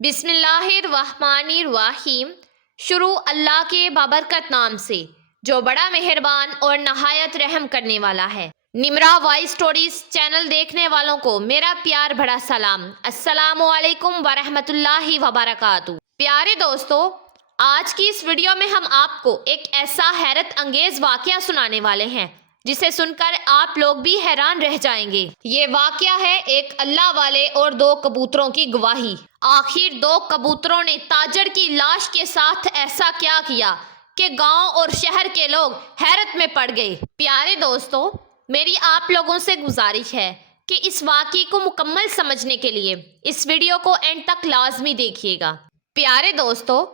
بسم اللہ الرحمن الرحیم۔ شروع اللہ کے بابرکت نام سے جو بڑا مہربان اور نہایت رحم کرنے والا ہے۔ نمرا وائس سٹوریز چینل دیکھنے والوں کو میرا پیار بھرا سلام۔ السلام علیکم ورحمۃ اللہ وبرکاتہ۔ پیارے دوستو، آج کی اس ویڈیو میں ہم آپ کو ایک ایسا حیرت انگیز واقعہ سنانے والے ہیں جسے سن کر آپ لوگ بھی حیران رہ جائیں گے۔ یہ واقعہ ہے ایک اللہ والے اور دو کبوتروں کی گواہی۔ آخر دو کبوتروں نے تاجر کی لاش کے ساتھ ایسا کیا کیا کہ گاؤں اور شہر کے لوگ حیرت میں پڑ گئے۔ پیارے دوستو، میری آپ لوگوں سے گزارش ہے کہ اس واقعے کو مکمل سمجھنے کے لیے اس ویڈیو کو اینڈ تک لازمی دیکھیے گا۔ پیارے دوستو،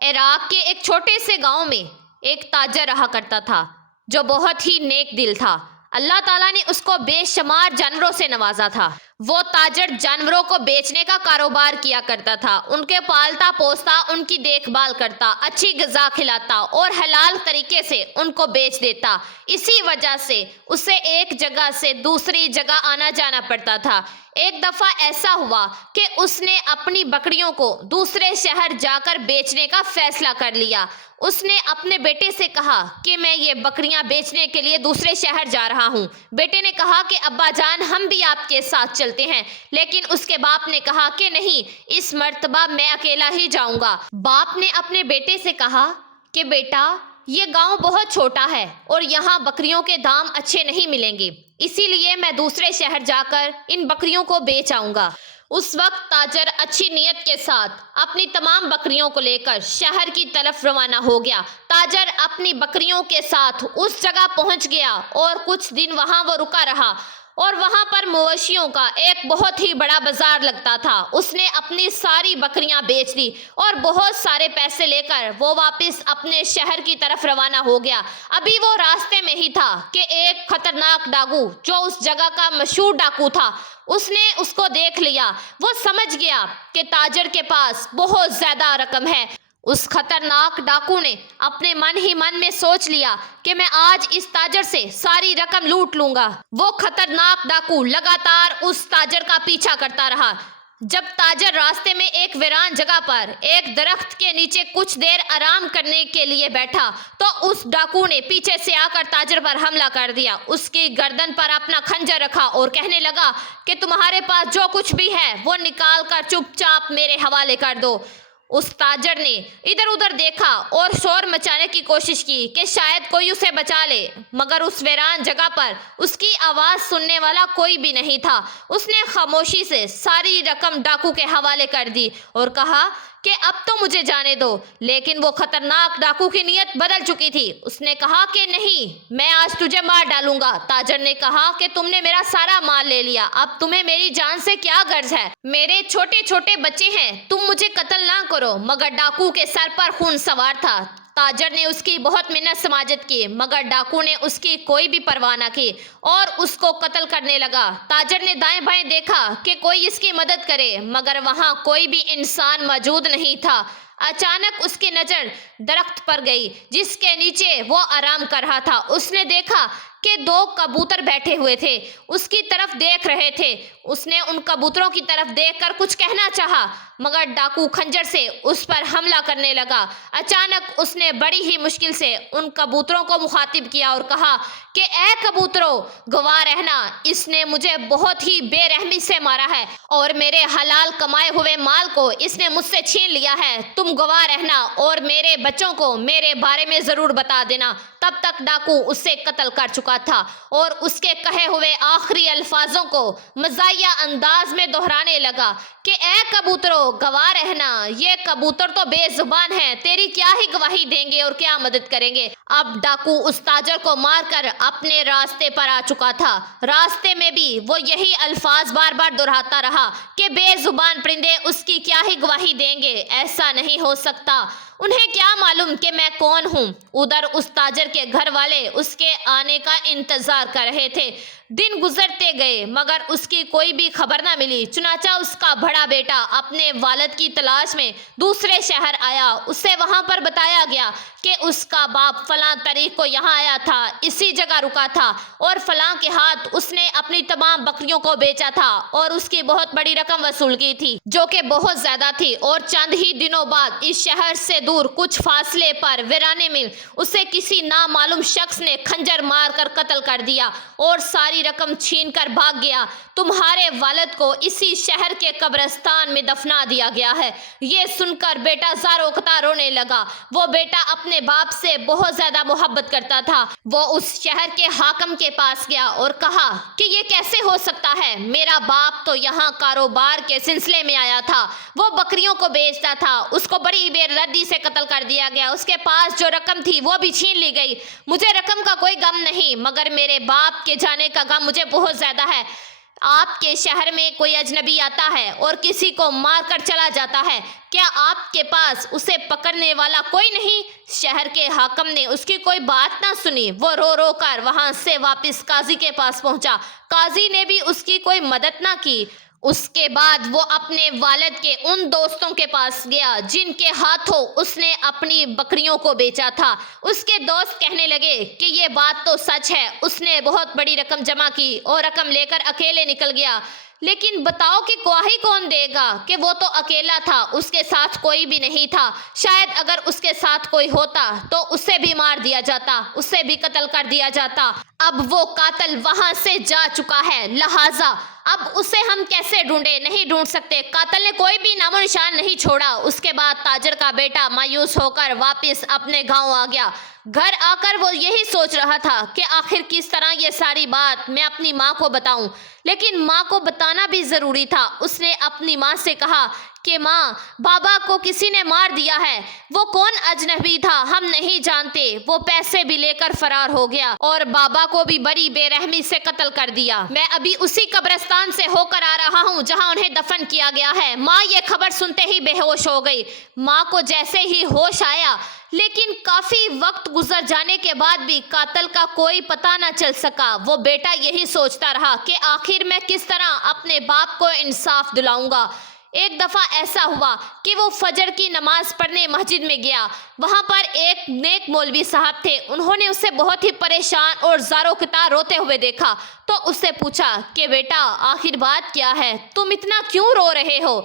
عراق کے ایک چھوٹے سے گاؤں میں ایک تاجر رہا کرتا تھا جو بہت ہی نیک دل تھا۔ اللہ تعالیٰ نے اس کو بے شمار جانوروں سے نوازا تھا۔ وہ تاجر جانوروں کو بیچنے کا کاروبار کیا کرتا تھا، ان کے پالتا پوستا، ان کی دیکھ بھال کرتا، اچھی غذا کھلاتا اور حلال طریقے سے ان کو بیچ دیتا۔ اسی وجہ سے اسے ایک جگہ سے دوسری جگہ آنا جانا پڑتا تھا۔ ایک دفعہ ایسا ہوا کہ اس نے اپنی بکریوں کو دوسرے شہر جا کر بیچنے کا فیصلہ کر لیا۔ اس نے اپنے بیٹے سے کہا کہ میں یہ بکریاں بیچنے کے لیے دوسرے شہر جا رہا ہوں۔ بیٹے نے کہا کہ ابا جان، ہم بھی آپ کے ساتھ چلتے ہیں، لیکن اس کے باپ نے کہا کہ نہیں، اس مرتبہ میں اکیلا ہی جاؤں گا۔ باپ نے اپنے بیٹے سے کہا کہ بیٹا، یہ گاؤں بہت چھوٹا ہے اور یہاں بکریوں کے دام اچھے نہیں ملیں گے، اسی لیے میں دوسرے شہر جا کر ان بکریوں کو بیچ آؤں گا۔ اس وقت تاجر اچھی نیت کے ساتھ اپنی تمام بکریوں کو لے کر شہر کی طرف روانہ ہو گیا۔ تاجر اپنی بکریوں کے ساتھ اس جگہ پہنچ گیا اور کچھ دن وہاں وہ رکا رہا اور وہاں پر مویشیوں کا ایک بہت ہی بڑا بازار لگتا تھا۔ اس نے اپنی ساری بکریاں بیچ دی اور بہت سارے پیسے لے کر وہ واپس اپنے شہر کی طرف روانہ ہو گیا۔ ابھی وہ راستے میں ہی تھا کہ ایک خطرناک ڈاکو، جو اس جگہ کا مشہور ڈاکو تھا، اس نے اس کو دیکھ لیا۔ وہ سمجھ گیا کہ تاجر کے پاس بہت زیادہ رقم ہے۔ اس خطرناک ڈاکو نے اپنے من ہی من میں سوچ لیا کہ میں آج اس تاجر سے ساری رقم لوٹ لوں گا۔ وہ خطرناک ڈاکو لگاتار اس تاجر کا پیچھا کرتا رہا۔ جب تاجر راستے میں ایک ویران جگہ پر ایک درخت کے نیچے کچھ دیر آرام کرنے کے لیے بیٹھا تو اس ڈاکو نے پیچھے سے آ کر تاجر پر حملہ کر دیا۔ اس کی گردن پر اپنا خنجر رکھا اور کہنے لگا کہ تمہارے پاس جو کچھ بھی ہے وہ نکال کر چپ چاپ میرے حوالے کر دو۔ اس تاجر نے ادھر ادھر دیکھا اور شور مچانے کی کوشش کی کہ شاید کوئی اسے بچا لے، مگر اس ویران جگہ پر اس کی آواز سننے والا کوئی بھی نہیں تھا۔ اس نے خاموشی سے ساری رقم ڈاکو کے حوالے کر دی اور کہا کہ اب تو مجھے جانے دو، لیکن وہ خطرناک ڈاکو کی نیت بدل چکی تھی۔ اس نے کہا کہ نہیں، میں آج تجھے مار ڈالوں گا۔ تاجر نے کہا کہ تم نے میرا سارا مال لے لیا، اب تمہیں میری جان سے کیا غرض ہے؟ میرے چھوٹے چھوٹے بچے ہیں، تم مجھے قتل نہ کرو۔ مگر ڈاکو کے سر پر خون سوار تھا۔ تاجر نے اس کی بہت منت سماجت کی، مگر ڈاکو نے اس کی کوئی بھی پرواہ نہ کی اور اس کو قتل کرنے لگا۔ تاجر نے دائیں بائیں دیکھا کہ کوئی اس کی مدد کرے، مگر وہاں کوئی بھی انسان موجود نہیں تھا۔ اچانک اس کی نظر درخت پر گئی جس کے نیچے وہ آرام کر رہا تھا۔ اس نے دیکھا کہ دو کبوتر بیٹھے ہوئے تھے، اس کی طرف دیکھ رہے تھے۔ اس نے ان کبوتروں کی طرف دیکھ کر کچھ کہنا چاہا، مگر ڈاکو خنجر سے اس پر حملہ کرنے لگا۔ اچانک اس نے بڑی ہی مشکل سے ان کبوتروں کو مخاطب کیا اور کہا کہ اے کبوتروں، گواہ رہنا، اس نے مجھے بہت ہی بے رحمی سے مارا ہے اور میرے حلال کمائے ہوئے مال کو اس نے مجھ سے چھین لیا ہے۔ تم گواہ رہنا اور میرے بچوں کو میرے بارے میں ضرور بتا دینا۔ تب تک ڈاکو اسے قتل کر چکا تھا اور اس کے کہے ہوئے آخری الفاظوں کو مزاحیہ انداز میں دہرانے لگا کہ اے کبوتروں، گواہ رہنا، یہ کبوتر تو بے زبان ہیں، تیری کیا ہی گواہی دیں گے اور کیا مدد کریں گے۔ اب ڈاکو اس تاجر کو مار کر اپنے راستے پر آ چکا تھا۔ راستے میں بھی وہ یہی الفاظ بار بار دہراتا رہا کہ بے زبان پرندے اس کی کیا ہی گواہی دیں گے، ایسا نہیں ہو سکتا۔ انہیں کیا معلوم کہ میں کون ہوں۔ ادھر اس تاجر کے گھر والے اس کے آنے کا انتظار کر رہے تھے۔ دن گزرتے گئے مگر اس کی کوئی بھی خبر نہ ملی۔ چنانچہ اس کا بڑا بیٹا اپنے والد کی تلاش میں دوسرے شہر آیا۔ اسے وہاں پر بتایا گیا کہ اس کا باپ فلاں تاریخ کو یہاں آیا تھا، اسی جگہ رکا تھا اور فلاں کے ہاتھ اس نے اپنی تمام بکریوں کو بیچا تھا اور اس کی بہت بڑی رقم وصول کی تھی جو کہ بہت زیادہ تھی، اور چند ہی دنوں بعد اس شہر سے دور کچھ فاصلے پر ویرانے میں اسے کسی نامعلوم شخص نے خنجر مار کر قتل کر دیا اور ساری رقم چھین کر بھاگ گیا۔ تمہارے والد کو اسی شہر کے قبرستان میں دفنا دیا گیا ہے۔ یہ سن کر بیٹا زاروں قطار رونے لگا۔ وہ بیٹا اپنے باپ سے بہت زیادہ محبت کرتا تھا۔ وہ اس شہر کے حاکم کے پاس گیا اور کہا کہ یہ کیسے ہو سکتا ہے؟ میرا باپ تو یہاں کاروبار کے سلسلے میں آیا تھا، وہ بکریوں کو بیچتا تھا، اس کو بڑی بے دردی سے قتل کر دیا گیا، اس کے پاس جو رقم تھی وہ بھی چھین لی گئی۔ مجھے رقم کا کوئی غم نہیں مگر میرے باپ کے جانے کا غم مجھے بہت زیادہ ہے۔ آپ کے شہر میں کوئی اجنبی آتا ہے اور کسی کو مار کر چلا جاتا ہے، کیا آپ کے پاس اسے پکڑنے والا کوئی نہیں؟ شہر کے حاکم نے اس کی کوئی بات نہ سنی۔ وہ رو رو کر وہاں سے واپس قاضی کے پاس پہنچا۔ قاضی نے بھی اس کی کوئی مدد نہ کی۔ اس کے بعد وہ اپنے والد کے ان دوستوں کے پاس گیا جن کے ہاتھوں اس نے اپنی بکریوں کو بیچا تھا۔ اس کے دوست کہنے لگے کہ یہ بات تو سچ ہے، اس نے بہت بڑی رقم جمع کی اور رقم لے کر اکیلے نکل گیا، لیکن بتاؤ کہ گواہی کون دے گا کہ وہ تو اکیلا تھا، اس کے ساتھ کوئی بھی نہیں تھا۔ شاید اگر اس کے ساتھ کوئی ہوتا تو اسے بھی مار دیا جاتا، اسے بھی قتل کر دیا جاتا۔ اب وہ قاتل وہاں سے جا چکا ہے، لہٰذا اب اسے ہم کیسے ڈھونڈیں؟ نہیں ڈھونڈ سکتے۔ قاتل نے کوئی بھی نام و نشان نہیں چھوڑا۔ اس کے بعد تاجر کا بیٹا مایوس ہو کر واپس اپنے گاؤں آ گیا۔ گھر آ کر وہ یہی سوچ رہا تھا کہ آخر کس طرح یہ ساری بات میں اپنی ماں کو بتاؤں، لیکن ماں کو بتانا بھی ضروری تھا۔ اس نے اپنی ماں سے کہا کہ ماں، بابا کو کسی نے مار دیا ہے۔ وہ کون اجنبی تھا ہم نہیں جانتے، وہ پیسے بھی لے کر فرار ہو گیا اور بابا کو بھی بڑی بے رحمی سے قتل کر دیا۔ میں ابھی اسی قبرستان سے ہو کر آ رہا ہوں جہاں انہیں دفن کیا گیا ہے۔ ماں یہ خبر سنتے ہی بے ہوش ہو گئی۔ ماں کو جیسے ہی ہوش آیا، لیکن کافی وقت گزر جانے کے بعد بھی قاتل کا کوئی پتہ نہ چل سکا۔ وہ بیٹا یہی سوچتا رہا کہ آخر میں کس طرح اپنے باپ کو انصاف دلاؤں گا۔ ایک دفعہ ایسا ہوا کہ وہ فجر کی نماز پڑھنے مسجد میں گیا۔ وہاں پر ایک نیک مولوی صاحب تھے۔ انہوں نے اسے بہت ہی پریشان اور زاروں قطار روتے ہوئے دیکھا تو اس سے پوچھا کہ بیٹا، آخر بات کیا ہے؟ تم اتنا کیوں رو رہے ہو؟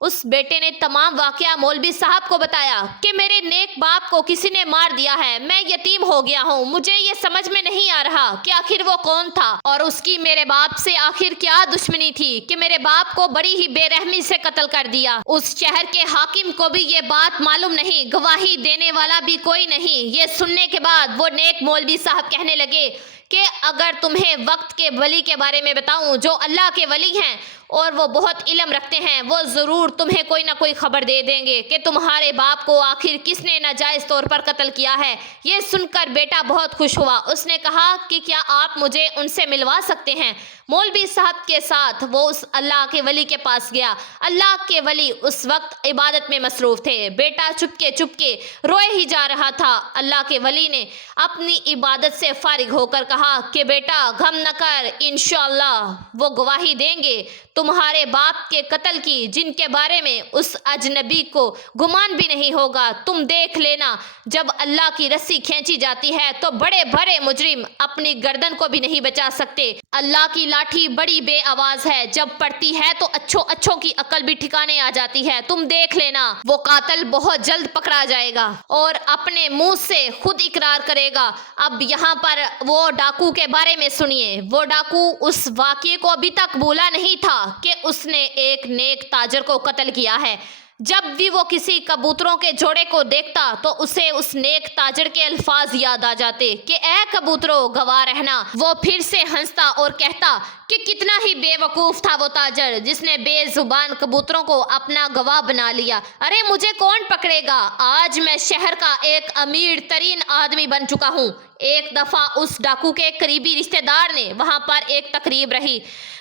اس بیٹے نے تمام واقعہ مولوی صاحب کو بتایا کہ میرے نیک باپ کو کسی نے مار دیا ہے، میں یتیم ہو گیا ہوں، مجھے یہ سمجھ میں نہیں آ رہا کہ آخر وہ کون تھا اور اس کی میرے باپ سے آخر کیا دشمنی تھی کہ میرے باپ کو بڑی ہی بے رحمی سے قتل کر دیا۔ اس شہر کے حاکم کو بھی یہ بات معلوم نہیں، گواہی دینے والا بھی کوئی نہیں۔ یہ سننے کے بعد وہ نیک مولوی صاحب کہنے لگے کہ اگر تمہیں وقت کے ولی کے بارے میں بتاؤں جو اللہ کے ولی ہیں اور وہ بہت علم رکھتے ہیں، وہ ضرور تمہیں کوئی نہ کوئی خبر دے دیں گے کہ تمہارے باپ کو آخر کس نے ناجائز طور پر قتل کیا ہے۔ یہ سن کر بیٹا بہت خوش ہوا۔ اس نے کہا کہ کیا آپ مجھے ان سے ملوا سکتے ہیں؟ مولوی صاحب کے ساتھ وہ اس اللہ کے ولی کے پاس گیا۔ اللہ کے ولی اس وقت عبادت میں مصروف تھے۔ بیٹا چپکے چپکے روئے ہی جا رہا تھا۔ اللہ کے ولی نے اپنی عبادت سے فارغ ہو کر کہا کہ بیٹا غم نہ کر، انشاءاللہ وہ گواہی دیں گے تمہارے باپ کے قتل کی، جن کے بارے میں اس اجنبی کو گمان بھی نہیں ہوگا۔ تم دیکھ لینا، جب اللہ کی رسی کھینچی جاتی ہے تو بڑے بڑے مجرم اپنی گردن کو بھی نہیں بچا سکتے۔ اللہ کی لاٹھی بڑی بے آواز ہے، جب پڑتی ہے تو اچھوں کی عقل بھی ٹھکانے آ جاتی ہے۔ تم دیکھ لینا، وہ قاتل بہت جلد پکڑا جائے گا اور اپنے منہ سے خود اقرار کرے گا۔ اب یہاں پر وہ ڈاکو کے بارے میں سنیے۔ وہ ڈاکو اس واقعے کو ابھی تک بھولا نہیں تھا کہ اس نے ایک نیک تاجر کو قتل کیا ہے۔ جب بھی وہ کسی کبوتروں کے جوڑے کو دیکھتا تو اسے اس نیک تاجر کے الفاظ یاد آ جاتے کہ اے کبوتروں گواہ رہنا۔ وہ پھر سے ہنستا اور کہتا کہ کتنا ہی بے وقوف تھا وہ تاجر جس نے بے زبان کبوتروں کو اپنا گواہ بنا لیا۔ ارے مجھے کون پکڑے گا، آج میں شہر کا ایک امیر ترین آدمی بن چکا ہوں۔ ایک دفعہ اس ڈاکو کے قریبی رشتہ دار نے وہاں پر ایک تقریب رہی۔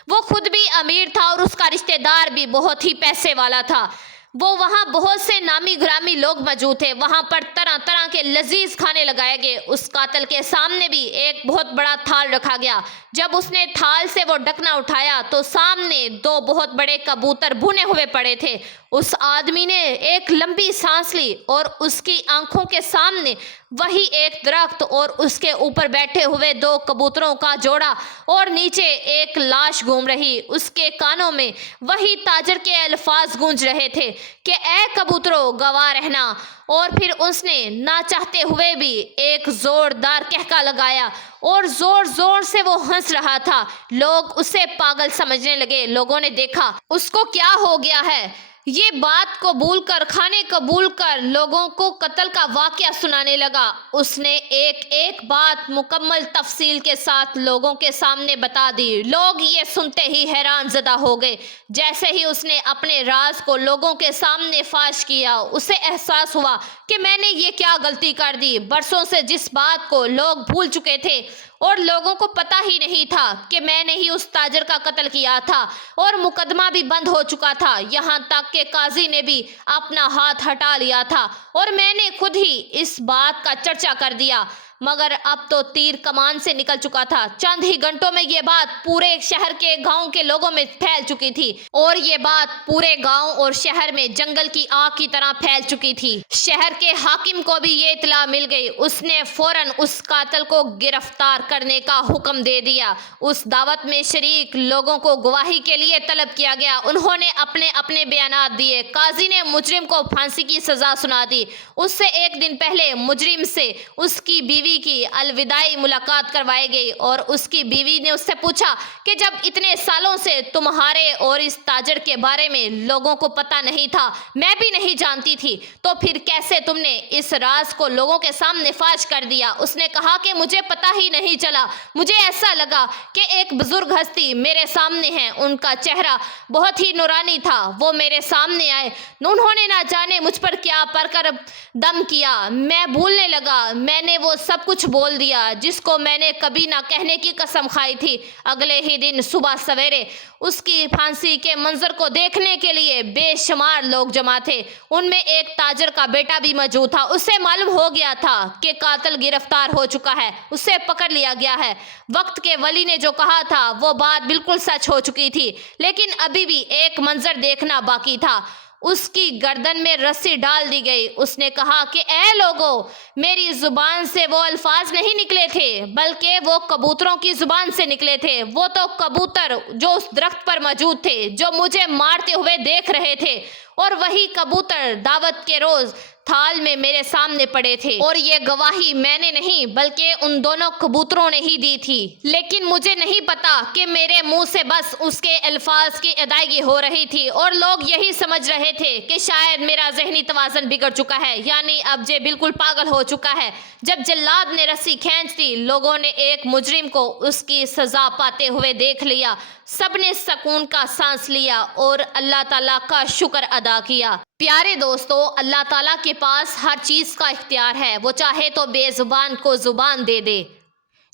وہ خود بھی امیر تھا اور اس کا رشتہ دار بھی بہت ہی پیسے والا تھا۔ وہ وہاں بہت سے نامی گرامی لوگ موجود تھے، وہاں پر طرح طرح کے لذیذ کھانے لگائے گئے۔ اس قاتل کے سامنے بھی ایک بہت بڑا تھال رکھا گیا۔ جب اس نے تھال سے وہ ڈھکنا اٹھایا تو سامنے دو بہت بڑے کبوتر بھنے ہوئے پڑے تھے۔ اس آدمی نے ایک لمبی سانس لی اور اس کی آنکھوں کے سامنے وہی ایک درخت اور اس کے اوپر بیٹھے ہوئے دو کبوتروں کا جوڑا اور نیچے ایک لاش گھوم رہی۔ اس کے کانوں میں وہی تاجر کے الفاظ گونج رہے تھے کہ اے کبوتروں گواہ رہنا، اور پھر اس نے نہ چاہتے ہوئے بھی ایک زوردار کہکا لگایا اور زور زور سے وہ ہنس رہا تھا۔ لوگ اسے پاگل سمجھنے لگے۔ لوگوں نے دیکھا اس کو کیا ہو گیا ہے، یہ بات قبول کر کھانے قبول کر لوگوں کو قتل کا واقعہ سنانے لگا۔ اس نے ایک ایک بات مکمل تفصیل کے ساتھ لوگوں کے سامنے بتا دی۔ لوگ یہ سنتے ہی حیران زدہ ہو گئے۔ جیسے ہی اس نے اپنے راز کو لوگوں کے سامنے فاش کیا، اسے احساس ہوا کہ میں نے یہ کیا غلطی کر دی۔ برسوں سے جس بات کو لوگ بھول چکے تھے اور لوگوں کو پتہ ہی نہیں تھا کہ میں نے ہی اس تاجر کا قتل کیا تھا، اور مقدمہ بھی بند ہو چکا تھا، یہاں تک کہ قاضی نے بھی اپنا ہاتھ ہٹا لیا تھا اور میں نے خود ہی اس بات کا چرچا کر دیا، مگر اب تو تیر کمان سے نکل چکا تھا۔ چند ہی گھنٹوں میں یہ بات پورے شہر کے گاؤں کے لوگوں میں پھیل چکی تھی، اور یہ بات پورے گاؤں اور شہر میں جنگل کی آگ کی طرح پھیل چکی تھی۔ شہر کے حاکم کو بھی یہ اطلاع مل گئی۔ اس نے فوراً اس قاتل کو گرفتار کرنے کا حکم دے دیا۔ اس دعوت میں شریک لوگوں کو گواہی کے لیے طلب کیا گیا۔ انہوں نے اپنے اپنے بیانات دیے۔ قاضی نے مجرم کو پھانسی کی سزا سنا دی۔ اس سے ایک دن پہلے مجرم سے اس کی بیوی کی الوداعی ملاقات کروائی گئی، اور اس کی بیوی نے اس سے پوچھا کہ جب اتنے سالوں سے تمہارے اور اس تاجر کے بارے میں لوگوں کو پتہ نہیں تھا، میں بھی نہیں جانتی تھی، تو پھر کیسے تم نے اس راز کو لوگوں کے سامنے فاش کر دیا؟ اس نے کہا کہ مجھے پتہ ہی نہیں چلا، مجھے ایسا لگا کہ ایک بزرگ ہستی میرے سامنے ہے، ان کا چہرہ بہت ہی نورانی تھا، وہ میرے سامنے آئے، انہوں نے نہ جانے مجھ پر کیا پر کر دم کیا، میں بھولنے لگا، میں نے وہ سب کچھ بول دیا جس کو میں نے کبھی نہ کہنے کی قسم کھائی تھی۔ اگلے ہی دن صبح سویرے اس کی پھانسی کے منظر کو دیکھنے کے لیے بے شمار لوگ جمع تھے، ان میں ایک تاجر کا بیٹا بھی موجود تھا۔ اسے معلوم ہو گیا تھا کہ قاتل گرفتار ہو چکا ہے، اسے پکڑ لیا گیا ہے۔ وقت کے ولی نے جو کہا تھا وہ بات بالکل سچ ہو چکی تھی، لیکن ابھی بھی ایک منظر دیکھنا باقی تھا۔ اس کی گردن میں رسی ڈال دی گئی۔ اس نے کہا کہ اے لوگو، میری زبان سے وہ الفاظ نہیں نکلے تھے، بلکہ وہ کبوتروں کی زبان سے نکلے تھے۔ وہ تو کبوتر جو اس درخت پر موجود تھے، جو مجھے مارتے ہوئے دیکھ رہے تھے، اور وہی کبوتر دعوت کے روز تھال میں میرے سامنے پڑے تھے، اور یہ گواہی میں نے نہیں بلکہ ان دونوں کبوتروں نے ہی دی تھی۔ لیکن مجھے نہیں پتا کہ میرے منہ سے بس اس کے الفاظ کی ادائیگی ہو رہی تھی، اور لوگ یہی سمجھ رہے تھے کہ شاید میرا ذہنی توازن بگڑ چکا ہے، یعنی اب یہ بالکل پاگل ہو چکا ہے۔ جب جلاد نے رسی کھینچ دی، لوگوں نے ایک مجرم کو اس کی سزا پاتے ہوئے دیکھ لیا، سب نے سکون کا سانس لیا اور اللہ تعالیٰ کا شکر ادا کیا۔ پیارے دوستو، اللہ تعالیٰ کے پاس ہر چیز کا اختیار ہے، وہ چاہے تو بے زبان کو زبان دے دے۔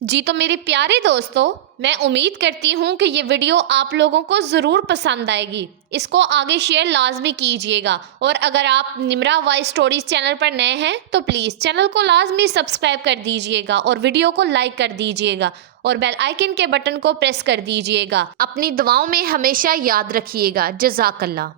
جی تو میرے پیارے دوستو، میں امید کرتی ہوں کہ یہ ویڈیو آپ لوگوں کو ضرور پسند آئے گی۔ اس کو آگے شیئر لازمی کیجئے گا، اور اگر آپ نمرا وائس سٹوریز چینل پر نئے ہیں تو پلیز چینل کو لازمی سبسکرائب کر دیجئے گا، اور ویڈیو کو لائک کر دیجئے گا، اور بیل آئیکن کے بٹن کو پریس کر دیجئے گا۔ اپنی دعاؤں میں ہمیشہ یاد رکھیے گا۔ جزاک اللہ۔